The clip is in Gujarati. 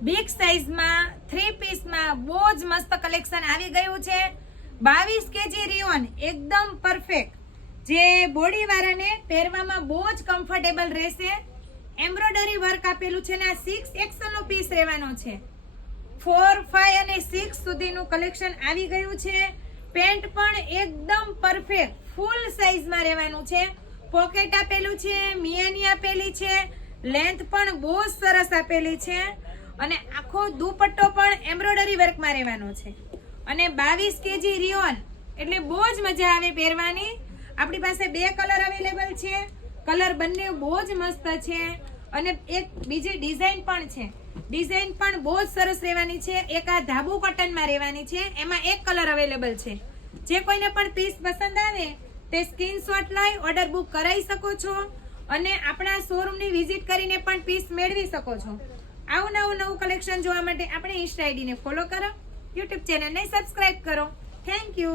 બિગ સાઇઝમાં 3 પીસમાં બહુ જ મસ્ત કલેક્શન આવી ગયું છે। 22 કેજી રિયોન એકદમ પરફેક્ટ, જે બોડી વાળાને પહેરવામાં બહુ જ કમ્ફર્ટેબલ રહેશે। એમ્બ્રોઇડરી વર્ક આપેલું છે ને આ 6XL નો પીસ રહેવાનો છે। 4, 5 અને 6 સુધીનું કલેક્શન આવી ગયું છે। પેન્ટ પણ એકદમ પરફેક્ટ ફૂલ સાઇઝમાં રહેવાનું છે। પોકેટ આપેલું છે, મિયાની આપેલી છે, લેન્થ પણ બહુ સરસ આપેલી છે અને આખો દુપટ્ટો પણ એમ્બ્રોઇડરી વર્કમાં રહેવાનો છે અને 22 કેજી રિયોન એટલે બહુ જ મજા આવે પહેરવાની। આપણી પાસે 2 કલર અવેલેબલ છે, કલર બંને બહુ જ મસ્ત છે અને એક બીજી ડિઝાઇન પણ છે। ડિઝાઇન પણ બહુ જ સરસ રહેવાની છે। એક આ ધાબુ કોટનમાં રહેવાની છે, એમાં એક કલર અવેલેબલ છે। જે કોઈને પણ પીસ પસંદ આવે તે સ્ક્રીનશોટ લઈ ઓર્ડર બુક કરાવી શકો છો અને આપણા શોરૂમની વિઝિટ કરીને પણ પીસ મેળવી શકો છો। આવું નવું કલેક્શન જોવા માટે આપણે ઇન્સ્ટા આઈડીને ફોલો કરો, યુટ્યુબ ચેનલને સબસ્ક્રાઇબ કરો। Thank you.